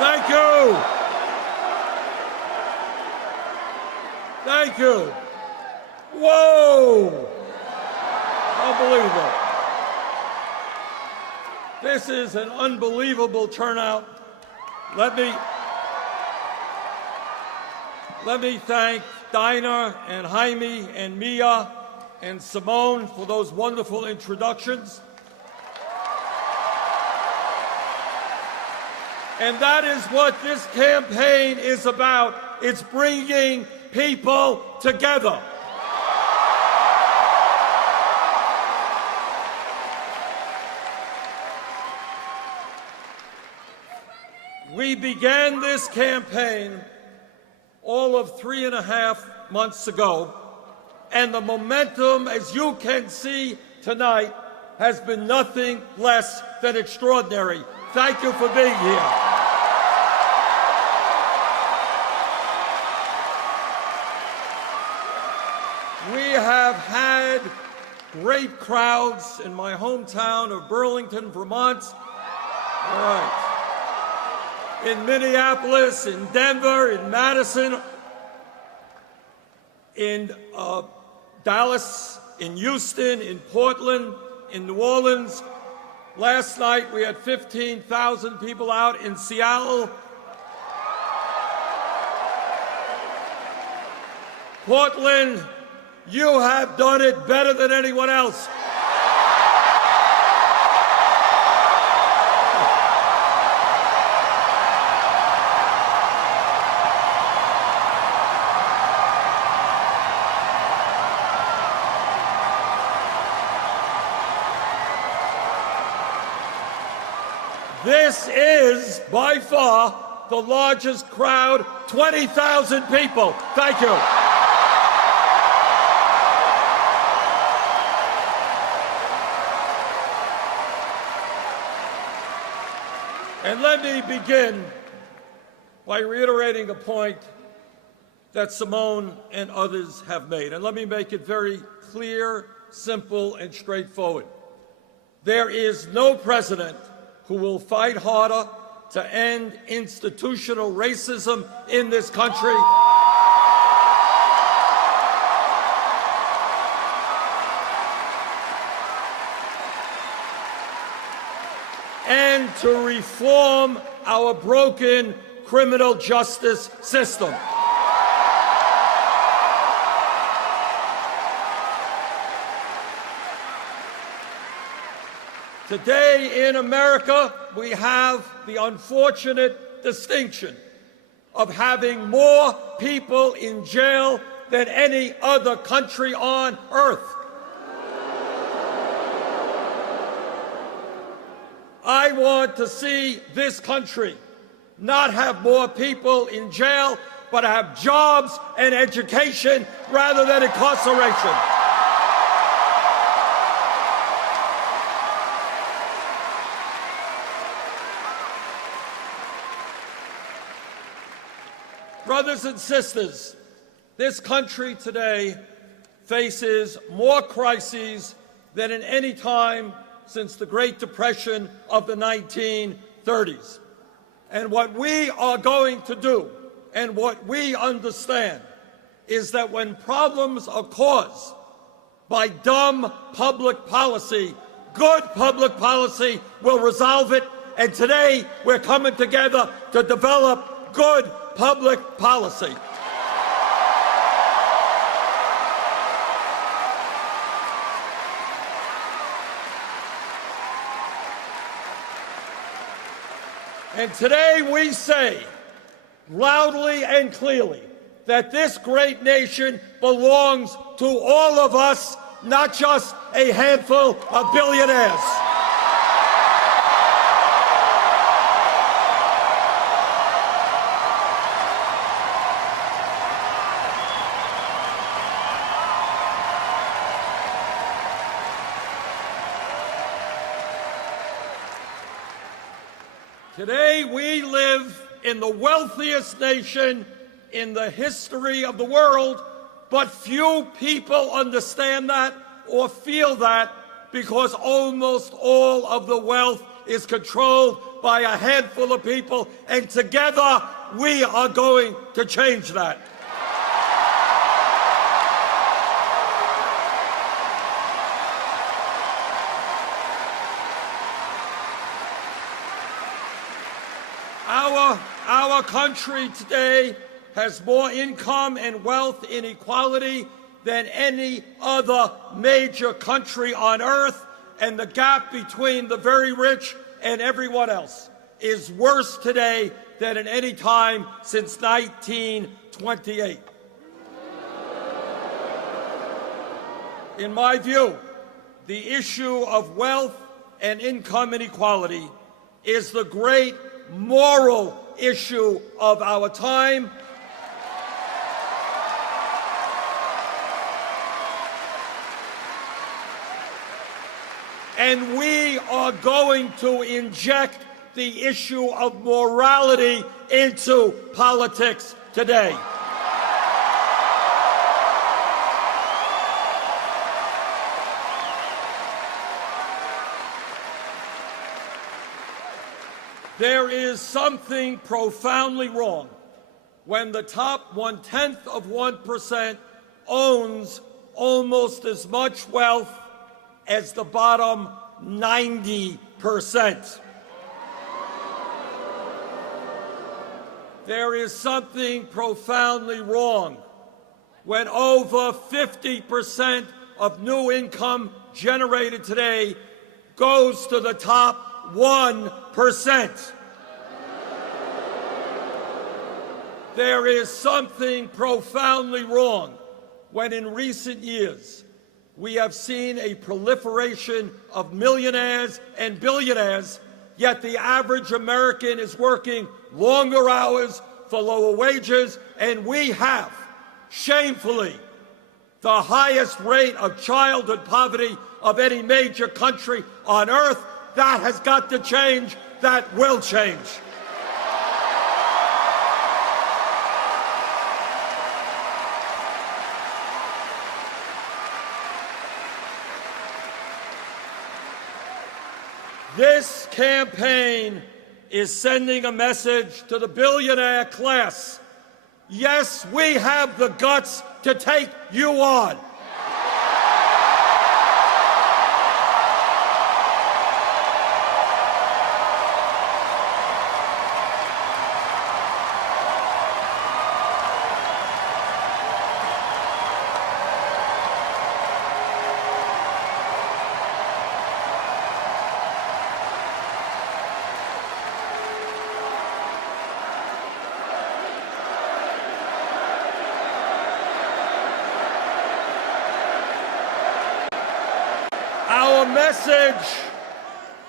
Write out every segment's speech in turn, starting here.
Thank you. Thank you. Whoa! Unbelievable. This is an unbelievable turnout. Let me thank Dinah and Jaime and Mia and Simone for those wonderful introductions. And that is what this campaign is about. It's bringing people together. We began this campaign all of 3.5 months ago, and the momentum, as you can see tonight, has been nothing less than extraordinary. Thank you for being here. We have had great crowds in my hometown of Burlington, Vermont. All right. In Minneapolis, in Denver, in Madison, in Dallas, in Houston, in Portland, in New Orleans. Last night we had 15,000 people out in Seattle. Portland, you have done it better than anyone else. This is, by far, the largest crowd, 20,000 people. Thank you. And let me begin by reiterating a point that Simone and others have made. And let me make it very clear, simple, and straightforward. There is no president who will fight harder to end institutional racism in this country and to reform our broken criminal justice system. Today in America, we have the unfortunate distinction of having more people in jail than any other country on earth. I want to see this country not have more people in jail, but have jobs and education rather than incarceration. Brothers and sisters, this country today faces more crises than in any time since the Great Depression of the 1930s. And what we are going to do, and what we understand, is that when problems are caused by dumb public policy, good public policy will resolve it. And today we're coming together to develop good public policy. And today we say, loudly and clearly, that this great nation belongs to all of us, not just a handful of billionaires. Today we live in the wealthiest nation in the history of the world, but few people understand that or feel that because almost all of the wealth is controlled by a handful of people, and together we are going to change that. Our country today has more income and wealth inequality than any other major country on earth, and the gap between the very rich and everyone else is worse today than at any time since 1928. In my view, the issue of wealth and income inequality is the great moral issue of our time. And we are going to inject the issue of morality into politics today. There is something profoundly wrong when the top 0.1% owns almost as much wealth as the bottom 90%. There is something profoundly wrong when over 50% of new income generated today goes to the top 1%. There is something profoundly wrong when in recent years we have seen a proliferation of millionaires and billionaires, yet the average American is working longer hours for lower wages, and we have, shamefully, the highest rate of childhood poverty of any major country on earth. That has got to change. That will change. This campaign is sending a message to the billionaire class. Yes, we have the guts to take you on.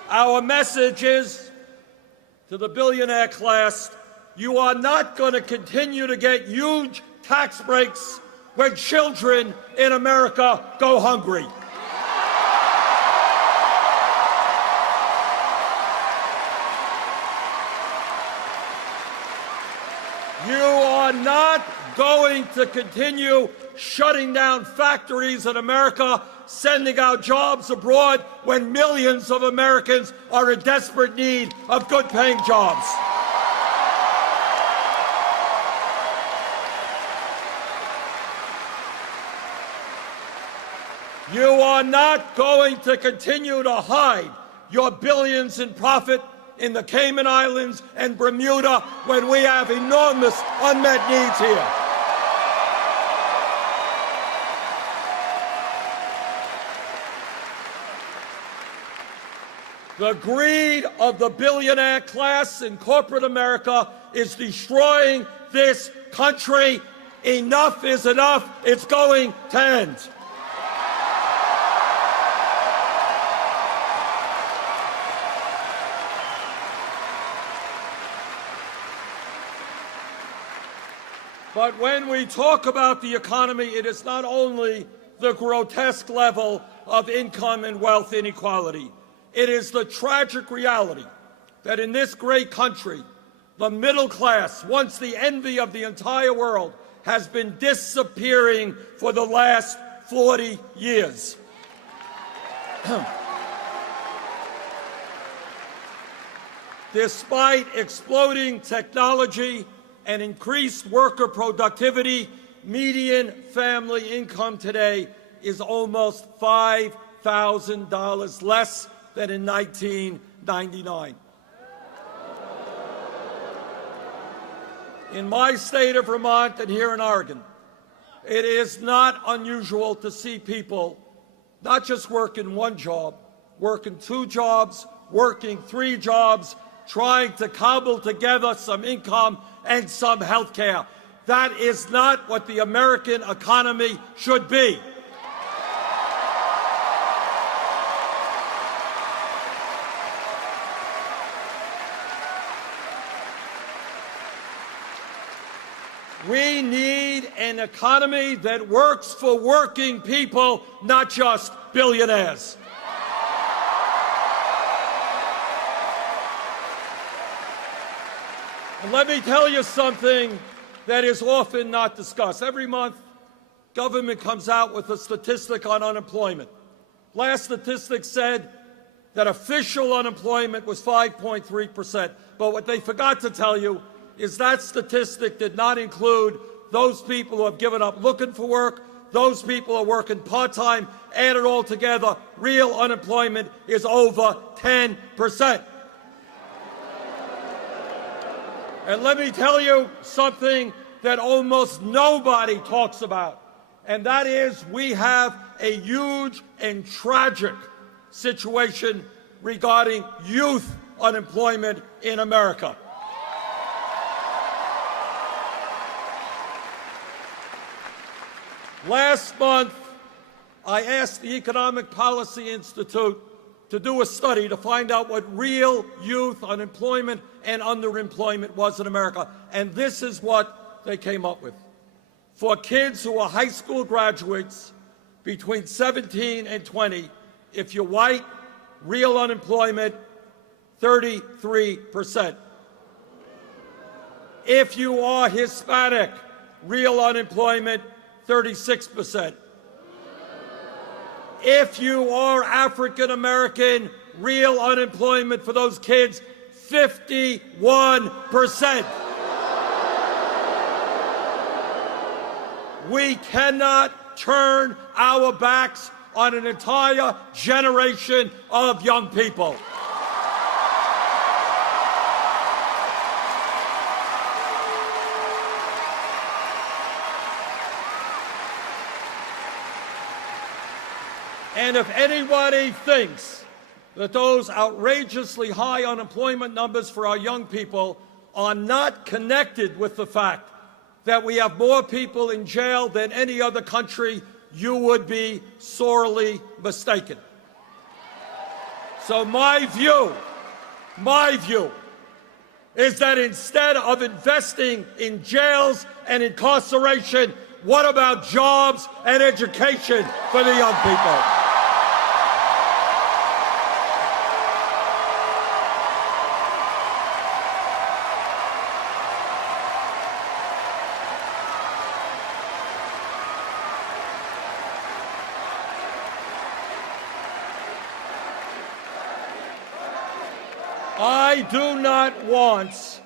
Our message is to the billionaire class: you are not going to continue to get huge tax breaks when children in America go hungry. You are not going to continue shutting down factories in America, sending out jobs abroad when millions of Americans are in desperate need of good-paying jobs. You are not going to continue to hide your billions in profit in the Cayman Islands and Bermuda when we have enormous unmet needs here. The greed of the billionaire class in corporate America is destroying this country. Enough is enough. It's going to end. But when we talk about the economy, it is not only the grotesque level of income and wealth inequality. It is the tragic reality that in this great country, the middle class, once the envy of the entire world, has been disappearing for the last 40 years. Despite exploding technology and increased worker productivity, median family income today is almost $5,000 less than in 1999. In my state of Vermont and here in Oregon, it is not unusual to see people not just working one job, working two jobs, working three jobs, trying to cobble together some income and some health care. That is not what the American economy should be. We need an economy that works for working people, not just billionaires. And let me tell you something that is often not discussed. Every month, government comes out with a statistic on unemployment. Last statistic said that official unemployment was 5.3%. But what they forgot to tell you is that statistic did not include those people who have given up looking for work, those people who are working part-time. Add it all together, real unemployment is over 10%. And let me tell you something that almost nobody talks about, and that is we have a huge and tragic situation regarding youth unemployment in America. Last month, I asked the Economic Policy Institute to do a study to find out what real youth unemployment and underemployment was in America. And this is what they came up with. For kids who are high school graduates between 17 and 20, if you're white, real unemployment, 33%. If you are Hispanic, real unemployment, 36%. If you are African American, real unemployment for those kids, 51%. We cannot turn our backs on an entire generation of young people. And if anybody thinks that those outrageously high unemployment numbers for our young people are not connected with the fact that we have more people in jail than any other country, you would be sorely mistaken. So my view is that instead of investing in jails and incarceration, what about jobs and education for the young people? I do not want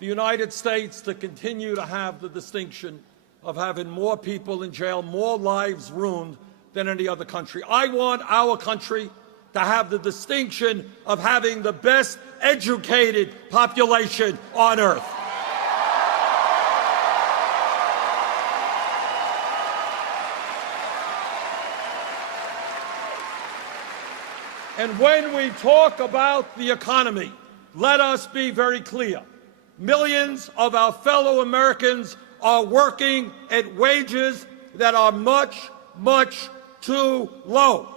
the United States to continue to have the distinction of having more people in jail, more lives ruined than any other country. I want our country to have the distinction of having the best educated population on earth. And when we talk about the economy, let us be very clear. Millions of our fellow Americans are working at wages that are much, much too low.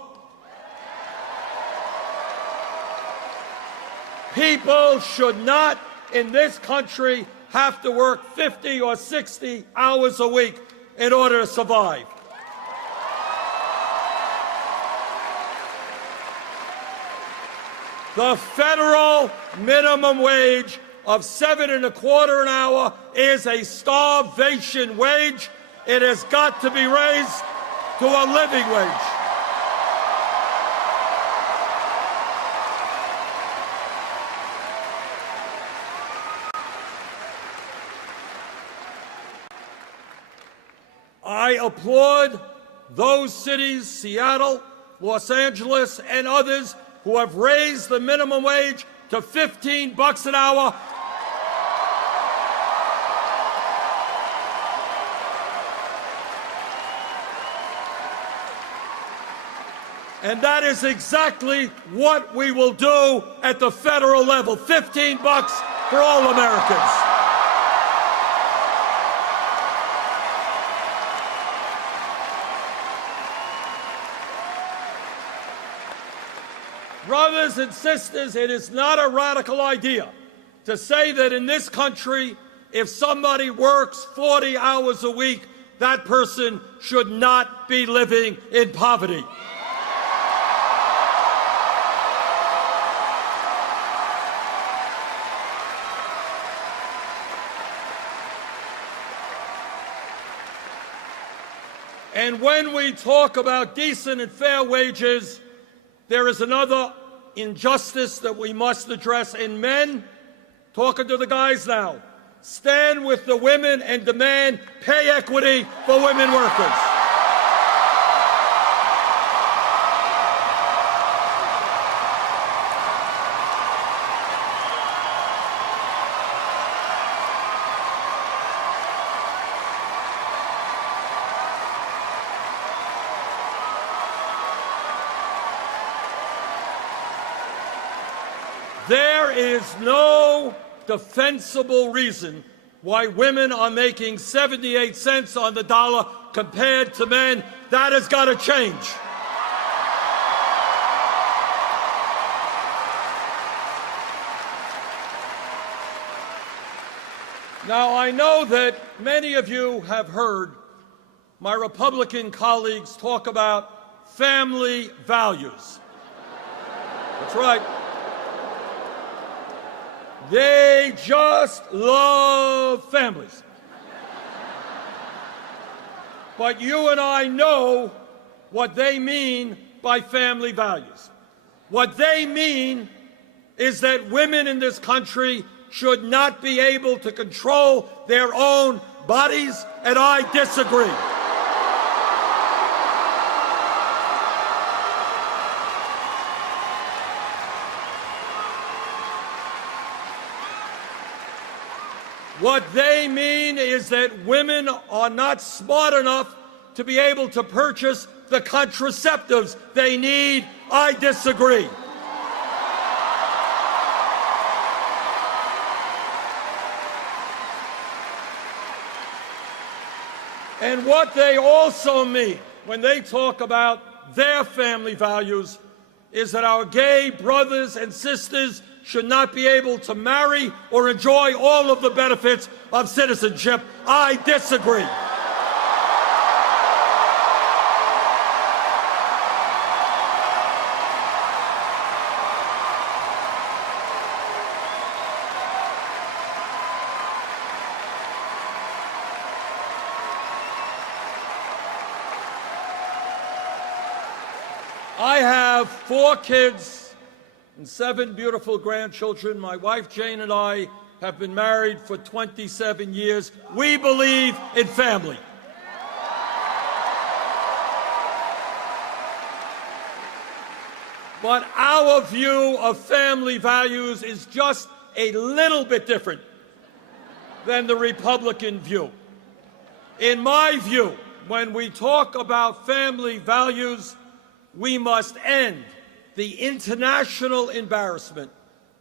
People should not, in this country, have to work 50 or 60 hours a week in order to survive. The federal minimum wage of $7.25 an hour is a starvation wage. It has got to be raised to a living wage. I applaud those cities, Seattle, Los Angeles, and others, who have raised the minimum wage to $15 an hour. And that is exactly what we will do at the federal level. $15 for all Americans. Brothers and sisters, it is not a radical idea to say that in this country, if somebody works 40 hours a week, that person should not be living in poverty. And when we talk about decent and fair wages, there is another injustice that we must address. And men, talking to the guys now, stand with the women and demand pay equity for women workers. There is no defensible reason why women are making 78 cents on the dollar compared to men. That has got to change. Now, I know that many of you have heard my Republican colleagues talk about family values. That's right. They just love families. But you and I know what they mean by family values. What they mean is that women in this country should not be able to control their own bodies, and I disagree. What they mean is that women are not smart enough to be able to purchase the contraceptives they need. I disagree. And what they also mean when they talk about their family values is that our gay brothers and sisters should not be able to marry or enjoy all of the benefits of citizenship. I disagree. I have 4 kids and 7 beautiful grandchildren. My wife Jane and I have been married for 27 years. We believe in family. But our view of family values is just a little bit different than the Republican view. In my view, when we talk about family values, we must end the international embarrassment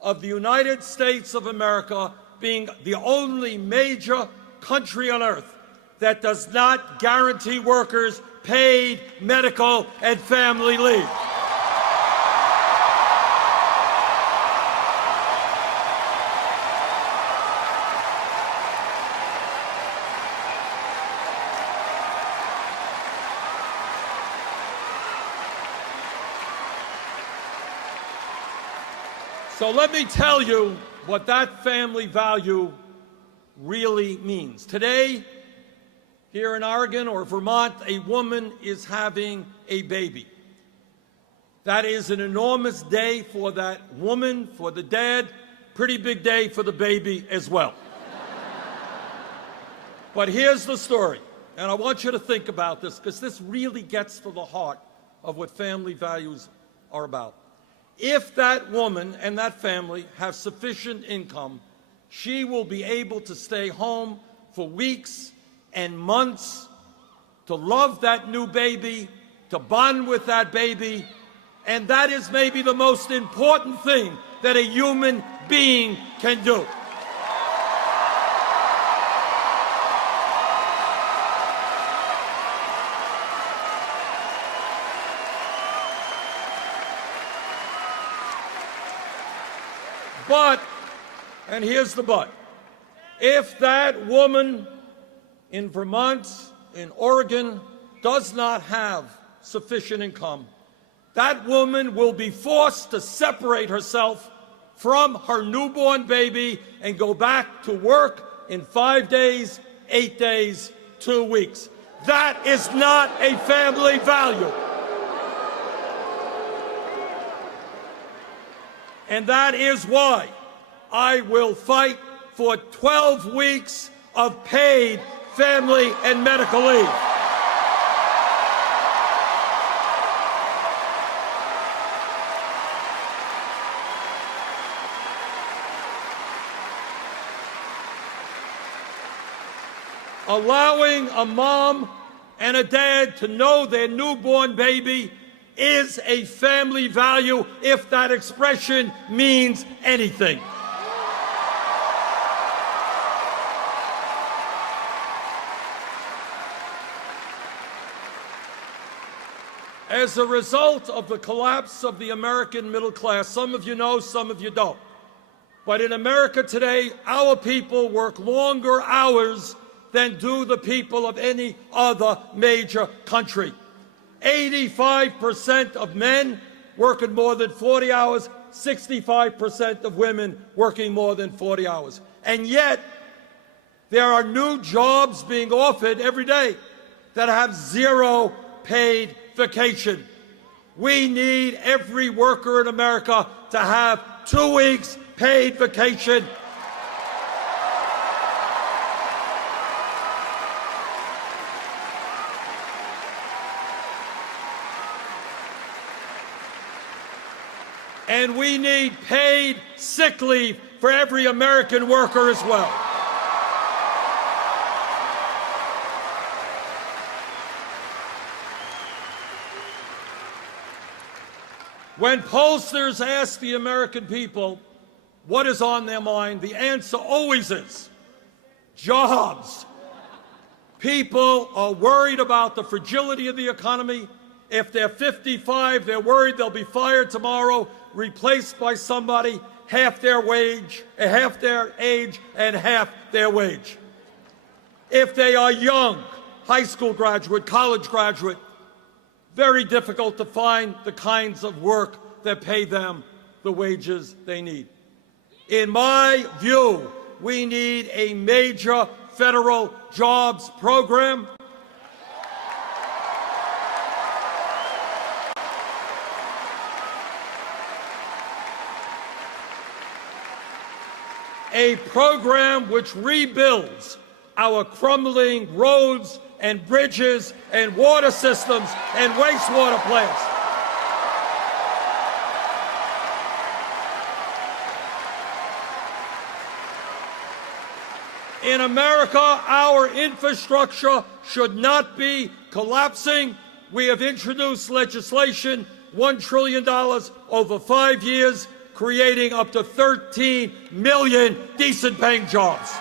of the United States of America being the only major country on earth that does not guarantee workers paid medical and family leave. So let me tell you what that family value really means. Today, here in Oregon or Vermont, a woman is having a baby. That is an enormous day for that woman, for the dad, pretty big day for the baby as well. But here's the story. and I want you to think about this because this really gets to the heart of what family values are about. If that woman and that family have sufficient income, she will be able to stay home for weeks and months to love that new baby, to bond with that baby, and that is maybe the most important thing that a human being can do. But, and here's the but, if that woman in Vermont, in Oregon, does not have sufficient income, that woman will be forced to separate herself from her newborn baby and go back to work in 5 days, 8 days, 2 weeks. That is not a family value. And that is why I will fight for 12 weeks of paid family and medical leave. Allowing a mom and a dad to know their newborn baby is a family value if that expression means anything. As a result of the collapse of the American middle class, some of you know, some of you don't, but in America today, our people work longer hours than do the people of any other major country. 85% of men working more than 40 hours, 65% of women working more than 40 hours. And yet, there are new jobs being offered every day that have zero paid vacation. We need every worker in America to have 2 weeks paid vacation. And we need paid sick leave for every American worker as well. When pollsters ask the American people what is on their mind, the answer always is jobs. People are worried about the fragility of the economy. If they're 55, they're worried they'll be fired tomorrow, replaced by somebody half their wage, half their age, and half their wage. If they are young, high school graduate, college graduate, very difficult to find the kinds of work that pay them the wages they need. In my view, we need a major federal jobs program. A program which rebuilds our crumbling roads and bridges and water systems and wastewater plants. In America, our infrastructure should not be collapsing. We have introduced legislation, $1 trillion over 5 years, creating up to 13 million decent-paying jobs.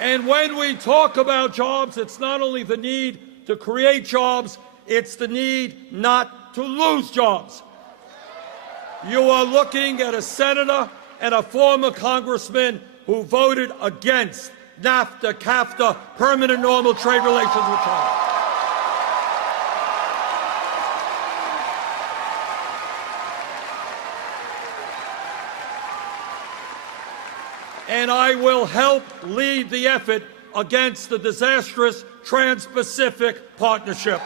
And when we talk about jobs, it's not only the need to create jobs, it's the need not to lose jobs. You are looking at a senator and a former congressman who voted against NAFTA, CAFTA, permanent normal trade relations with China. And I will help lead the effort against the disastrous Trans-Pacific Partnership.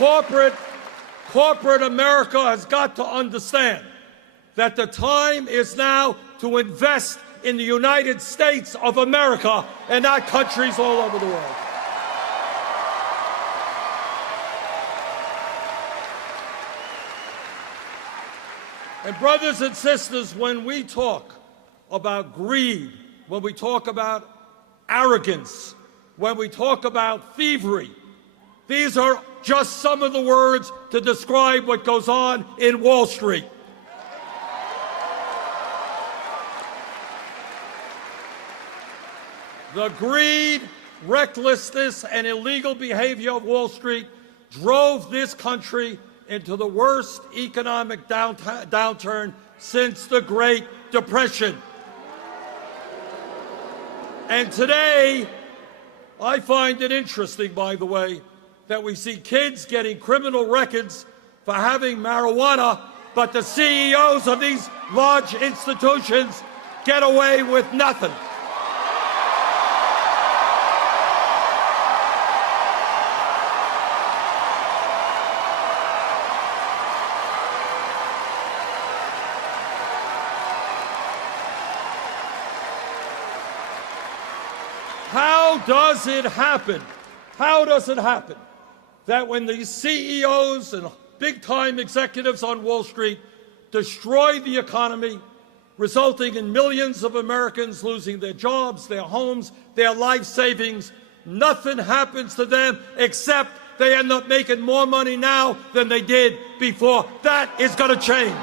corporate America has got to understand that the time is now to invest in the United States of America and not countries all over the world. And brothers and sisters, when we talk about greed, when we talk about arrogance, when we talk about thievery, these are just some of the words to describe what goes on in Wall Street. The greed, recklessness, and illegal behavior of Wall Street drove this country into the worst economic downturn since the Great Depression. And today, I find it interesting, by the way, that we see kids getting criminal records for having marijuana, but the CEOs of these large institutions get away with nothing. How does it happen? How does it happen that when these CEOs and big-time executives on Wall Street destroy the economy, resulting in millions of Americans losing their jobs, their homes, their life savings, nothing happens to them except they end up making more money now than they did before? That is going to change.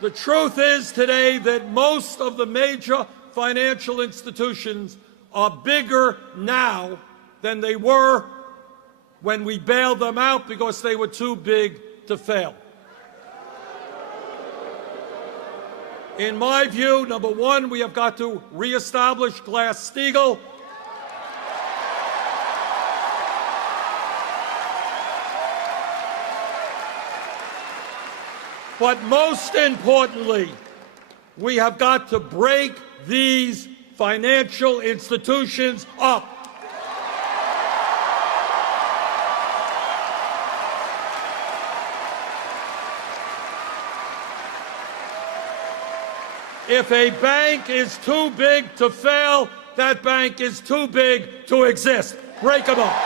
The truth is today that most of the major financial institutions are bigger now than they were when we bailed them out because they were too big to fail. In my view, number one, we have got to reestablish Glass-Steagall. But most importantly, we have got to break these financial institutions up. If a bank is too big to fail, that bank is too big to exist. Break them up.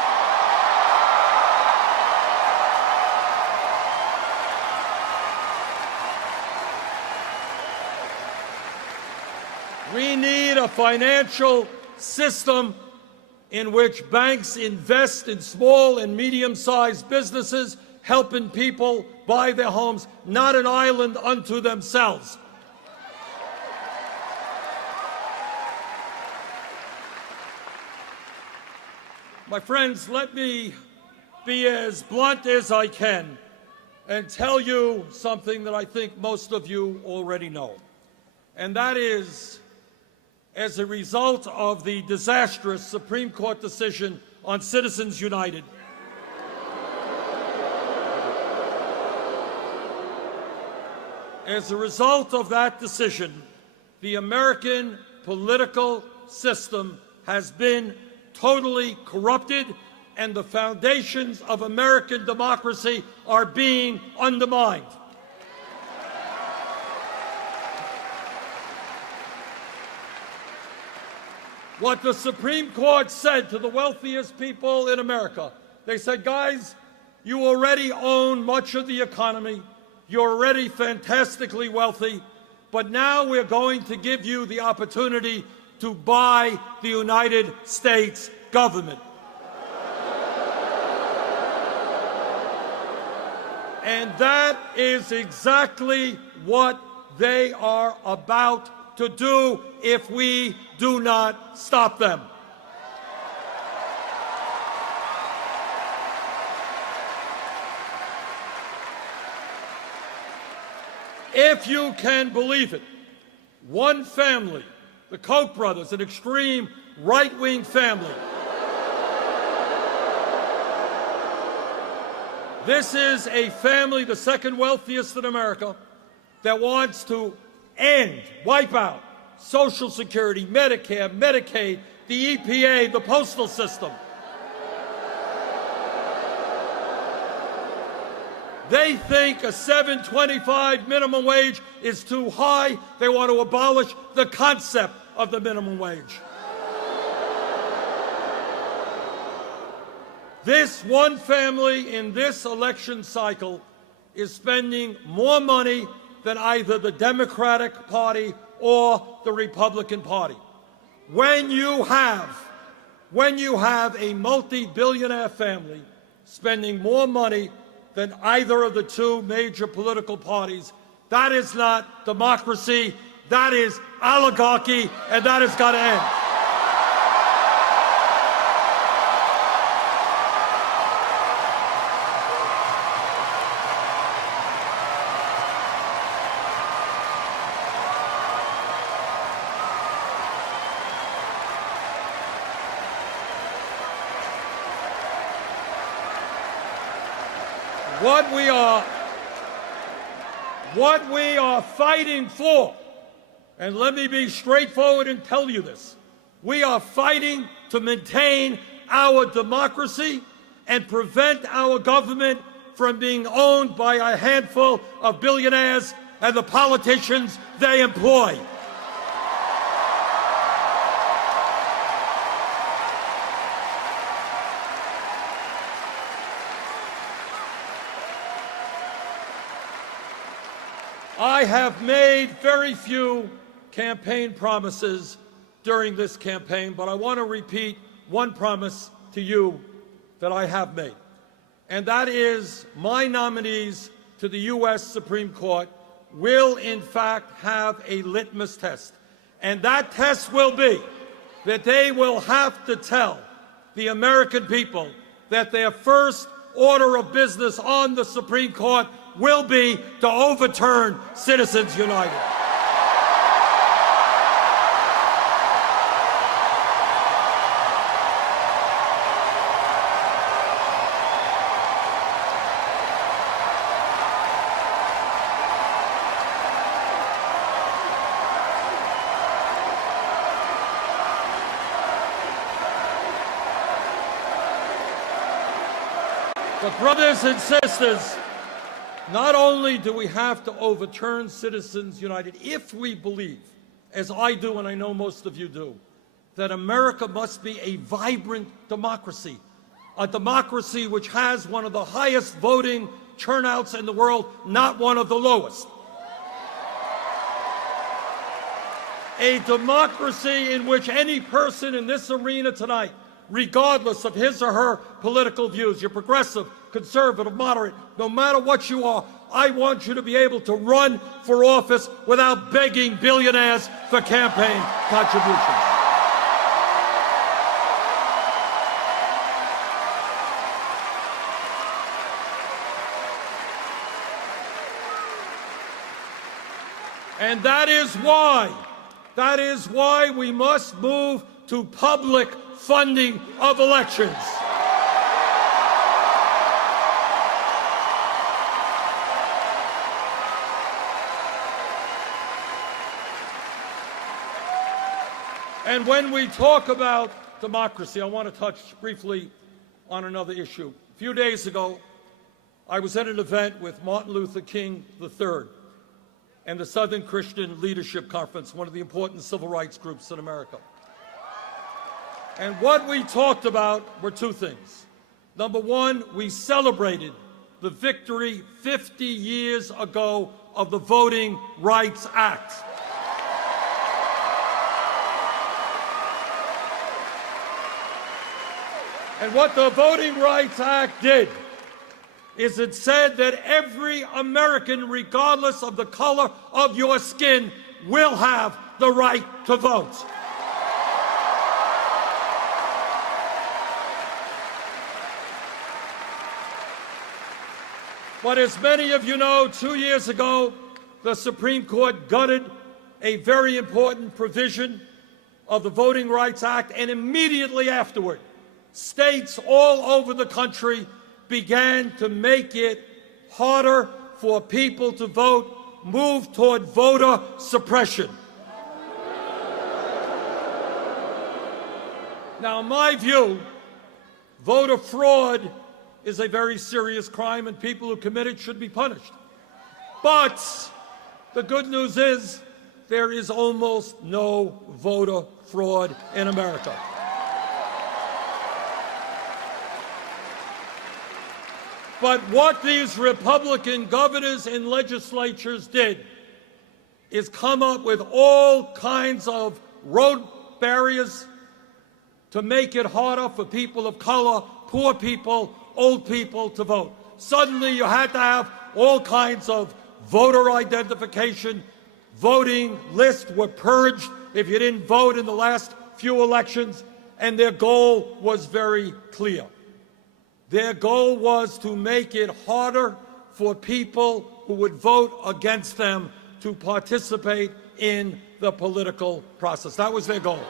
We need a financial system in which banks invest in small and medium-sized businesses, helping people buy their homes, not an island unto themselves. My friends, let me be as blunt as I can and tell you something that I think most of you already know, and that is, as a result of the disastrous Supreme Court decision on Citizens United, as a result of that decision, the American political system has been totally corrupted, and the foundations of American democracy are being undermined. What the Supreme Court said to the wealthiest people in America, they said, guys, you already own much of the economy, you're already fantastically wealthy, but now we're going to give you the opportunity to buy the United States government. And that is exactly what they are about to do if we do not stop them. If you can believe it, one family, the Koch brothers, an extreme right-wing family, this is a family, the second wealthiest in America, that wants to wipe out Social Security, Medicare, Medicaid, the EPA, the postal system. They think a $7.25 minimum wage is too high. They want to abolish the concept of the minimum wage. This one family in this election cycle is spending more money than either the Democratic Party or the Republican Party. When you have a multi-billionaire family spending more money than either of the two major political parties, that is not democracy, that is oligarchy, and that has got to end. What we are fighting for, and let me be straightforward and tell you this, we are fighting to maintain our democracy and prevent our government from being owned by a handful of billionaires and the politicians they employ. I have made very few campaign promises during this campaign, but I want to repeat one promise to you that I have made, and that is my nominees to the U.S. Supreme Court will in fact have a litmus test, and that test will be that they will have to tell the American people that their first order of business on the Supreme Court will be to overturn Citizens United. But brothers and sisters, not only do we have to overturn Citizens United if we believe, as I do and I know most of you do, that America must be a vibrant democracy, a democracy which has one of the highest voting turnouts in the world, not one of the lowest. A democracy in which any person in this arena tonight, regardless of his or her political views, you're progressive, conservative, moderate, no matter what you are, I want you to be able to run for office without begging billionaires for campaign contributions. And that is why we must move to public funding of elections. And when we talk about democracy, I want to touch briefly on another issue. A few days ago, I was at an event with Martin Luther King III and the Southern Christian Leadership Conference, one of the important civil rights groups in America. And what we talked about were two things. Number one, we celebrated the victory 50 years ago of the Voting Rights Act. And what the Voting Rights Act did is it said that every American, regardless of the color of your skin, will have the right to vote. But as many of you know, 2 years ago, the Supreme Court gutted a very important provision of the Voting Rights Act, and immediately afterward, states all over the country began to make it harder for people to vote, move toward voter suppression. Now, in my view, voter fraud is a very serious crime, and people who commit it should be punished. But the good news is there is almost no voter fraud in America. But what these Republican governors and legislatures did is come up with all kinds of road barriers to make it harder for people of color, poor people, old people to vote. Suddenly you had to have all kinds of voter identification. Voting lists were purged if you didn't vote in the last few elections, and their goal was very clear. Their goal was to make it harder for people who would vote against them to participate in the political process. That was their goal.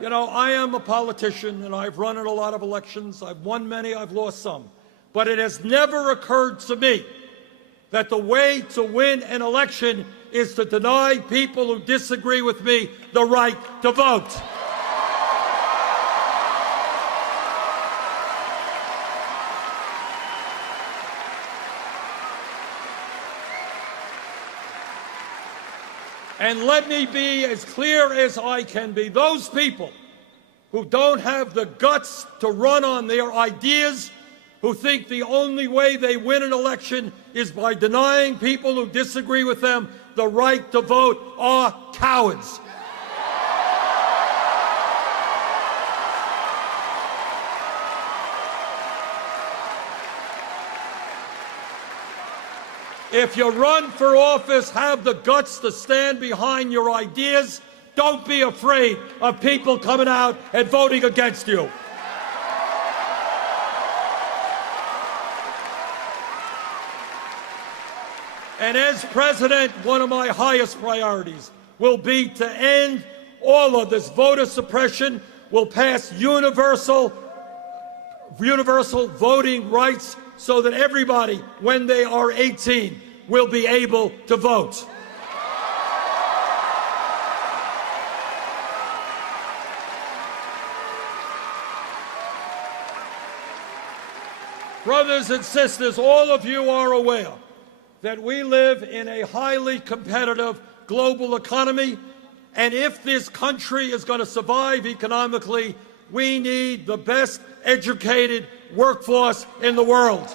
You know, I am a politician, and I've run in a lot of elections. I've won many, I've lost some. But it has never occurred to me that the way to win an election is to deny people who disagree with me the right to vote. And let me be as clear as I can be. Those people who don't have the guts to run on their ideas, who think the only way they win an election is by denying people who disagree with them the right to vote, are cowards. If you run for office, have the guts to stand behind your ideas. Don't be afraid of people coming out and voting against you. And as president, one of my highest priorities will be to end all of this voter suppression. We'll pass universal voting rights so that everybody, when they are 18, will be able to vote. Brothers and sisters, all of you are aware that we live in a highly competitive global economy, and if this country is going to survive economically, we need the best educated workforce in the world.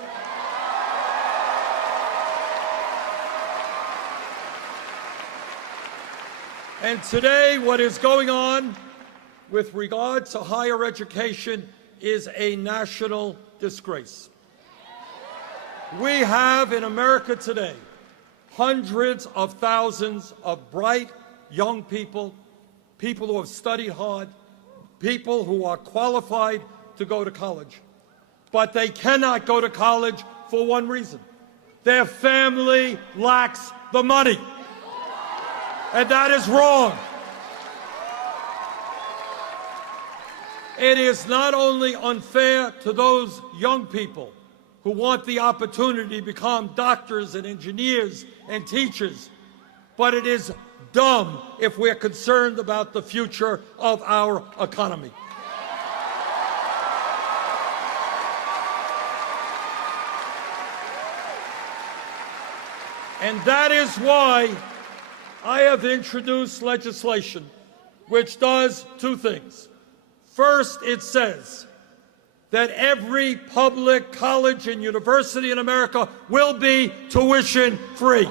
And today, what is going on with regard to higher education is a national disgrace. We have in America today hundreds of thousands of bright young people, people who have studied hard, people who are qualified to go to college. But they cannot go to college for one reason. Their family lacks the money. And that is wrong. It is not only unfair to those young people who want the opportunity to become doctors and engineers and teachers, but it is dumb if we're concerned about the future of our economy. And that is why I have introduced legislation which does two things. First, it says that every public college and university in America will be tuition free.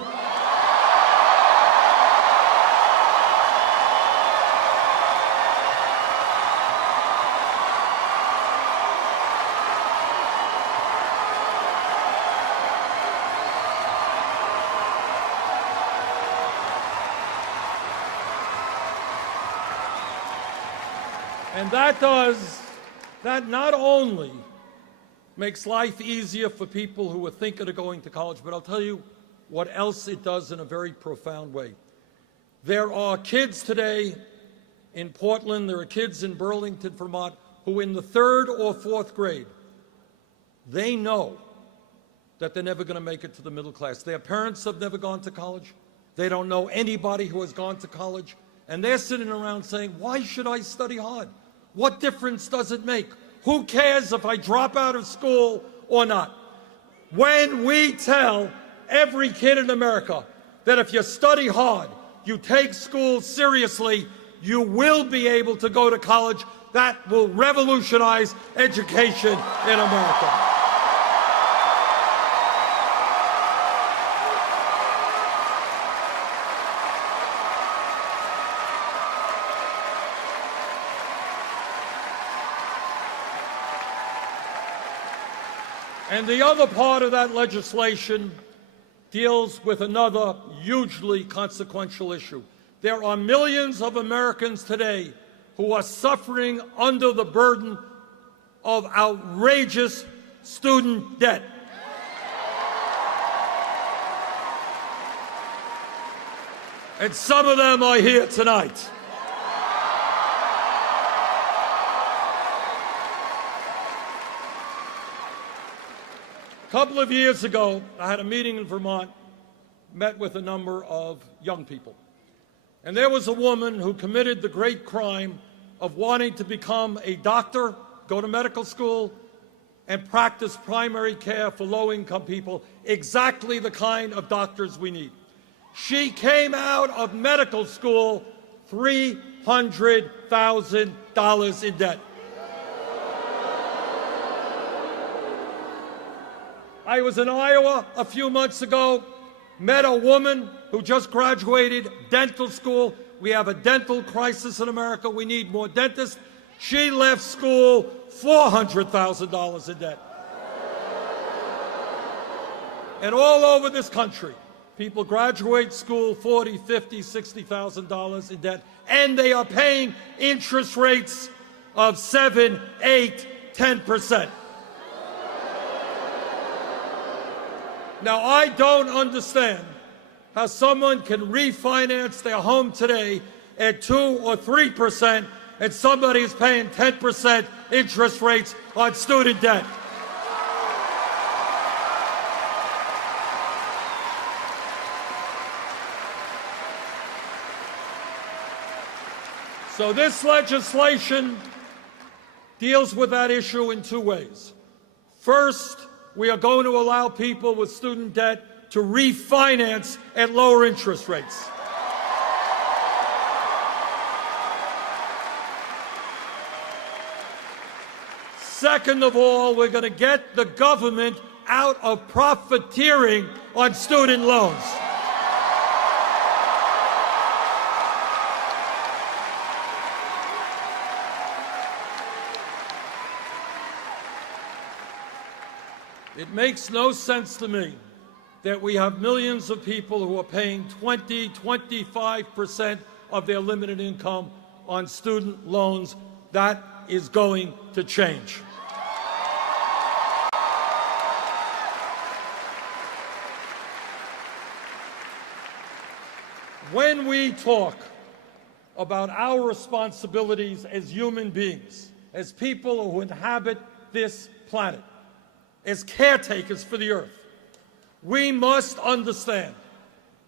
And that not only makes life easier for people who are thinking of going to college, but I'll tell you what else it does in a very profound way. There are kids today in Portland, there are kids in Burlington, Vermont, who in the 3rd or 4th grade, they know that they're never going to make it to the middle class. Their parents have never gone to college. They don't know anybody who has gone to college. And they're sitting around saying, why should I study hard? What difference does it make? Who cares if I drop out of school or not? When we tell every kid in America that if you study hard, you take school seriously, you will be able to go to college, that will revolutionize education in America. And the other part of that legislation deals with another hugely consequential issue. There are millions of Americans today who are suffering under the burden of outrageous student debt. And some of them are here tonight. A couple of years ago, I had a meeting in Vermont, met with a number of young people. And there was a woman who committed the great crime of wanting to become a doctor, go to medical school, and practice primary care for low-income people, exactly the kind of doctors we need. She came out of medical school $300,000 in debt. I was in Iowa a few months ago, met a woman who just graduated dental school. We have a dental crisis in America. We need more dentists. She left school $400,000 in debt. And all over this country, people graduate school $40,000, $50,000, $60,000 in debt, and they are paying interest rates of 7%, 8%, 10%. Now, I don't understand how someone can refinance their home today at 2 or 3%, and somebody is paying 10% interest rates on student debt. So this legislation deals with that issue in two ways. First, we are going to allow people with student debt to refinance at lower interest rates. Second of all, we're going to get the government out of profiteering on student loans. It makes no sense to me that we have millions of people who are paying 20, 25% of their limited income on student loans. That is going to change. When we talk about our responsibilities as human beings, as people who inhabit this planet, as caretakers for the earth, we must understand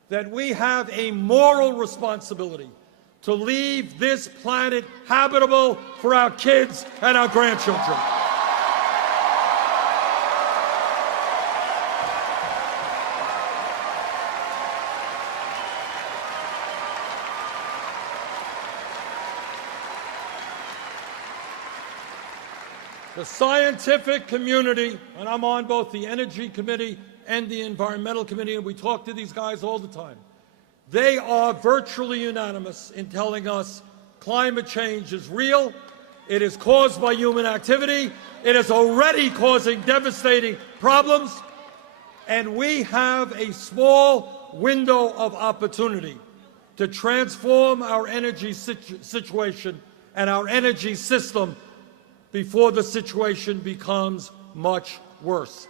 that we have a moral responsibility to leave this planet habitable for our kids and our grandchildren. The scientific community, and I'm on both the Energy Committee and the Environmental Committee, and we talk to these guys all the time, they are virtually unanimous in telling us climate change is real, it is caused by human activity, it is already causing devastating problems, and we have a small window of opportunity to transform our energy situation and our energy system before the situation becomes much worse.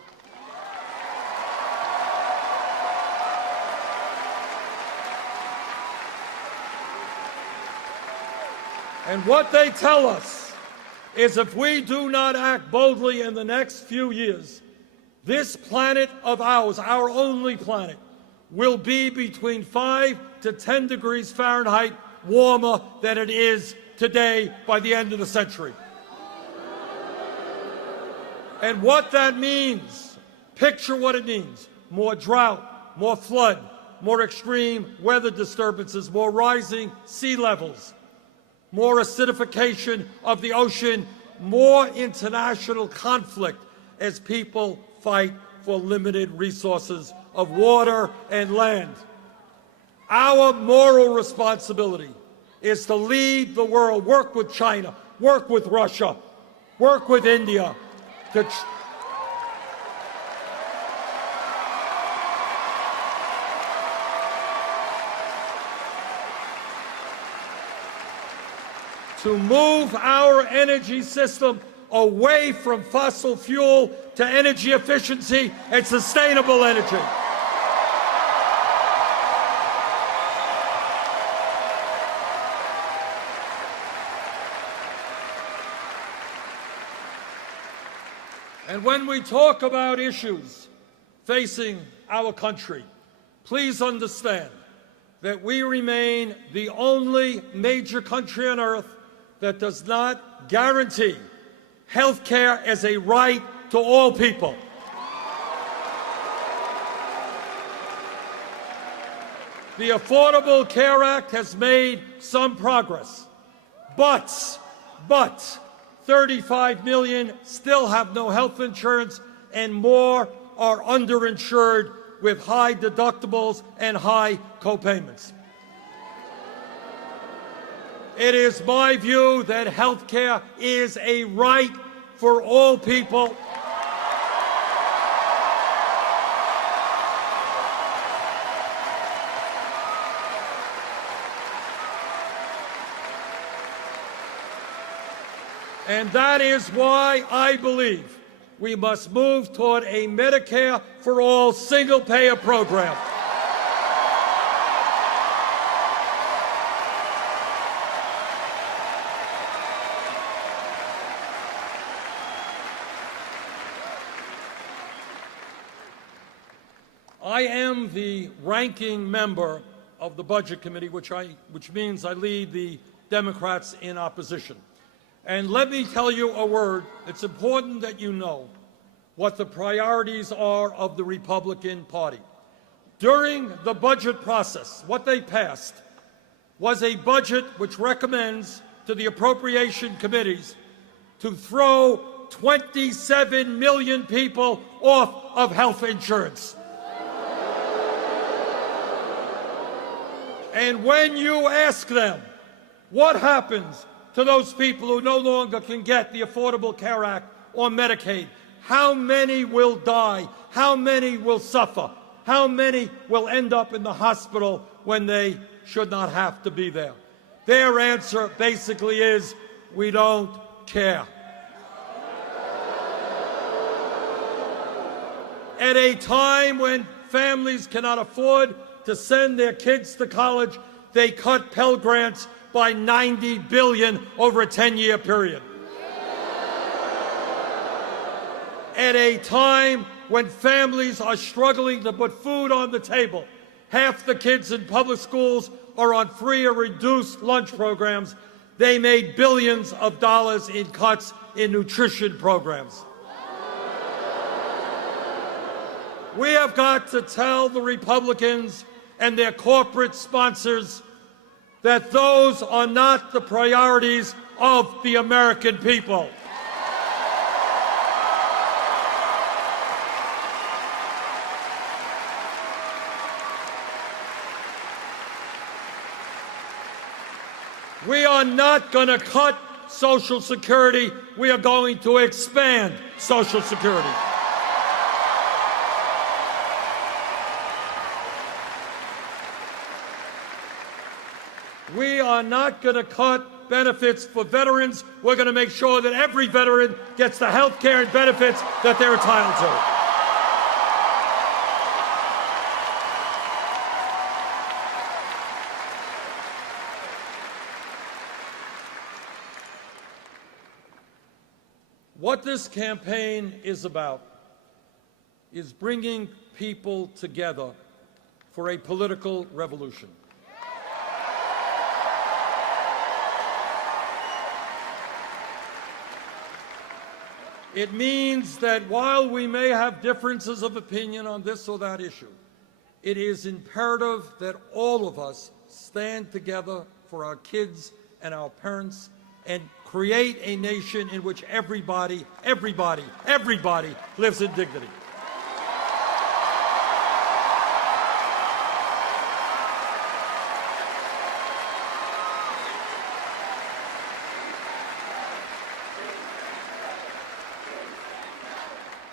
And what they tell us is if we do not act boldly in the next few years, this planet of ours, our only planet, will be between 5 to 10 degrees Fahrenheit warmer than it is today by the end of the century. And what that means, picture what it means: more drought, more flood, more extreme weather disturbances, more rising sea levels, more acidification of the ocean, more international conflict as people fight for limited resources of water and land. Our moral responsibility is to lead the world, work with China, work with Russia, work with India, to move our energy system away from fossil fuel to energy efficiency and sustainable energy. And when we talk about issues facing our country, please understand that we remain the only major country on earth that does not guarantee health care as a right to all people. The Affordable Care Act has made some progress, but 35 million still have no health insurance, and more are underinsured with high deductibles and high copayments. It is my view that health care is a right for all people. And that is why I believe we must move toward a Medicare for all single-payer program. I am the ranking member of the Budget Committee, which means I lead the Democrats in opposition. And let me tell you a word. It's important that you know what the priorities are of the Republican Party. During the budget process, what they passed was a budget which recommends to the appropriation committees to throw 27 million people off of health insurance. And when you ask them what happens to those people who no longer can get the Affordable Care Act or Medicaid, how many will die? How many will suffer? How many will end up in the hospital when they should not have to be there? Their answer basically is, we don't care. At a time when families cannot afford to send their kids to college, they cut Pell Grants by $90 billion over a 10-year period. At a time when families are struggling to put food on the table, half the kids in public schools are on free or reduced lunch programs, they made billions of dollars in cuts in nutrition programs. We have got to tell the Republicans and their corporate sponsors that those are not the priorities of the American people. We are not going to cut Social Security. We are going to expand Social Security. We are not going to cut benefits for veterans. We're going to make sure that every veteran gets the health care and benefits that they're entitled to. What this campaign is about is bringing people together for a political revolution. It means that while we may have differences of opinion on this or that issue, it is imperative that all of us stand together for our kids and our parents and create a nation in which everybody lives in dignity.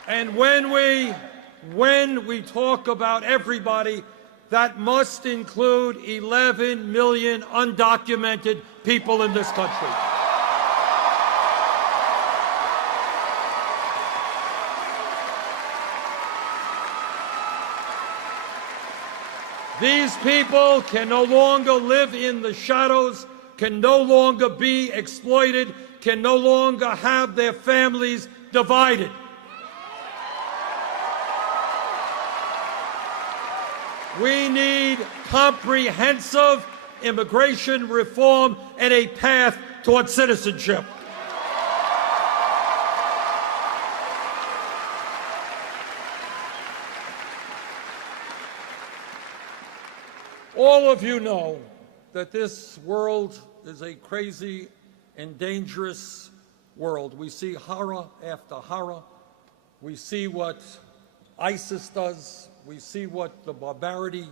And when we talk about everybody, that must include 11 million undocumented people in this country. These people can no longer live in the shadows, can no longer be exploited, can no longer have their families divided. We need comprehensive immigration reform and a path toward citizenship. All of you know that this world is a crazy and dangerous world. We see horror after horror. We see what ISIS does. We see what the barbarity,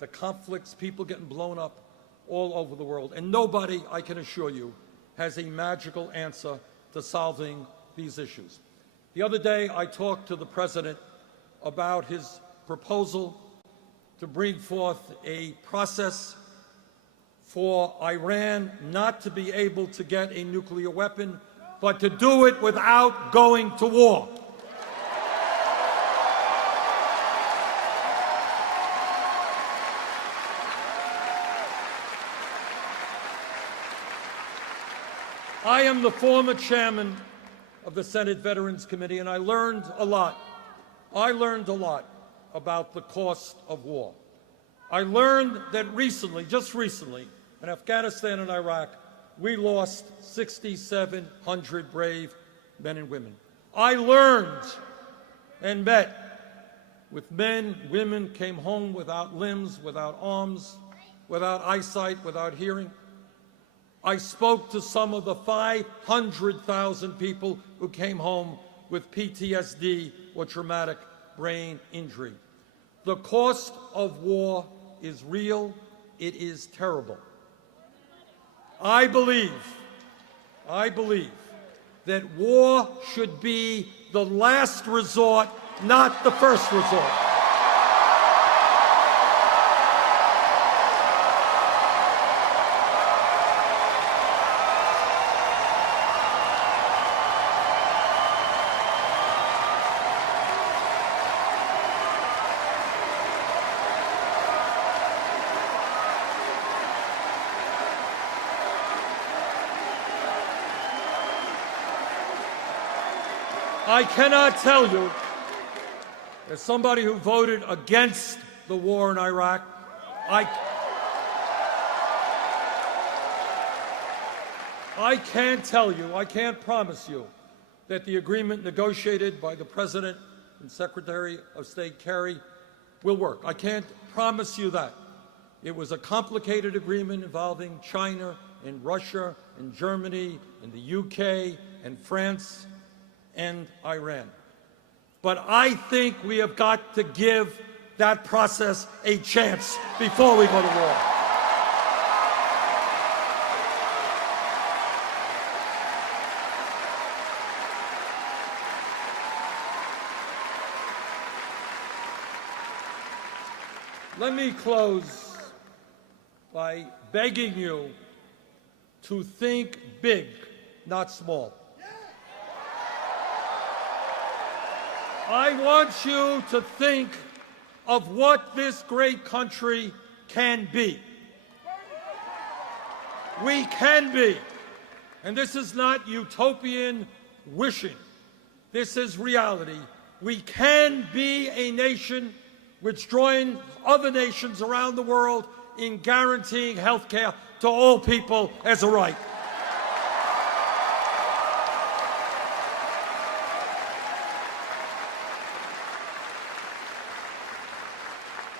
the conflicts, people getting blown up all over the world. And nobody, I can assure you, has a magical answer to solving these issues. The other day, I talked to the President about his proposal to bring forth a process for Iran not to be able to get a nuclear weapon, but to do it without going to war. I am the former chairman of the Senate Veterans Committee, and I learned a lot. I learned a lot about the cost of war. I learned that recently, just recently, in Afghanistan and Iraq, we lost 6,700 brave men and women. I learned and met with men, women came home without limbs, without arms, without eyesight, without hearing. I spoke to some of the 500,000 people who came home with PTSD or traumatic brain injury. The cost of war is real. It is terrible. I believe that war should be the last resort, not the first resort. I cannot tell you, as somebody who voted against the war in Iraq, I can't tell you, I can't promise you that the agreement negotiated by the President and Secretary of State Kerry will work. I can't promise you that. It was a complicated agreement involving China and Russia and Germany and the UK and France and Iran. But I think we have got to give that process a chance before we go to war. Let me close by begging you to think big, not small. I want you to think of what this great country can be. We can be. And this is not utopian wishing. This is reality. We can be a nation which joins other nations around the world in guaranteeing health care to all people as a right.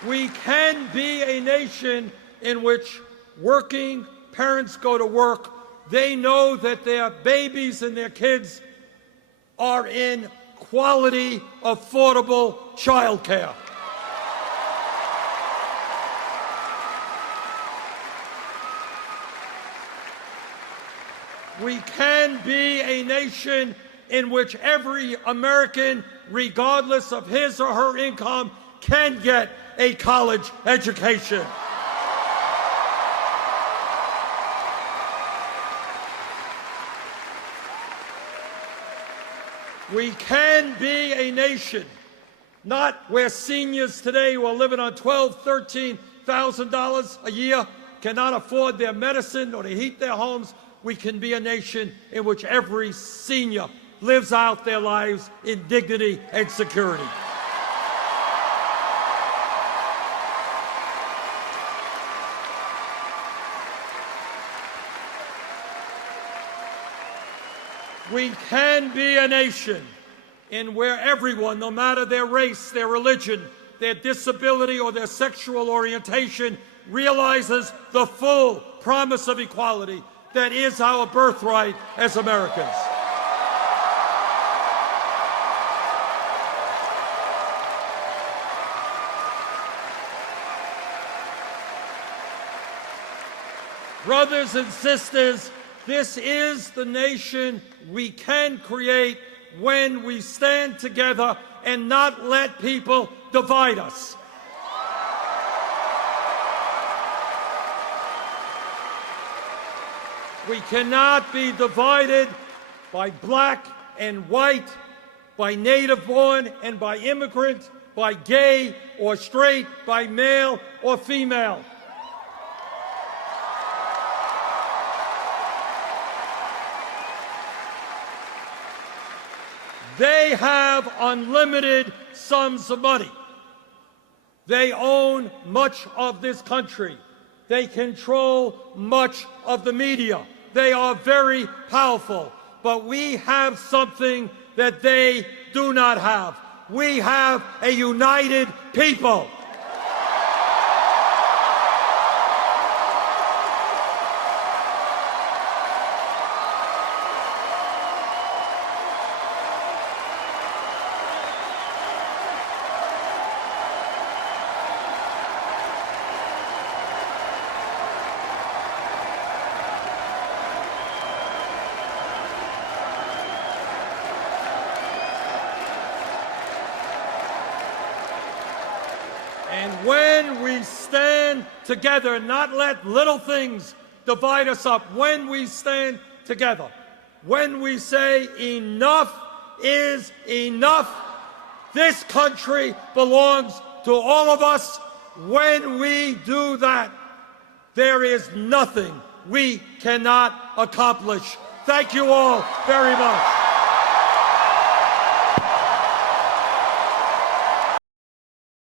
We can be a nation in which working parents go to work. They know that their babies and their kids are in quality, affordable childcare. We can be a nation in which every American, regardless of his or her income, can get a college education. We can be a nation, not where seniors today who are living on $12,000, $13,000 a year cannot afford their medicine or to heat their homes. We can be a nation in which every senior lives out their lives in dignity and security. We can be a nation in where everyone, no matter their race, their religion, their disability, or their sexual orientation, realizes the full promise of equality that is our birthright as Americans. Brothers and sisters, this is the nation we can create when we stand together and not let people divide us. We cannot be divided by black and white, by native-born and by immigrant, by gay or straight, by male or female. They have unlimited sums of money. They own much of this country. They control much of the media. They are very powerful. But we have something that they do not have. We have a united people. And when we stand together, not let little things divide us up, when we stand together, when we say enough is enough, this country belongs to all of us. When we do that, there is nothing we cannot accomplish. Thank you all very much.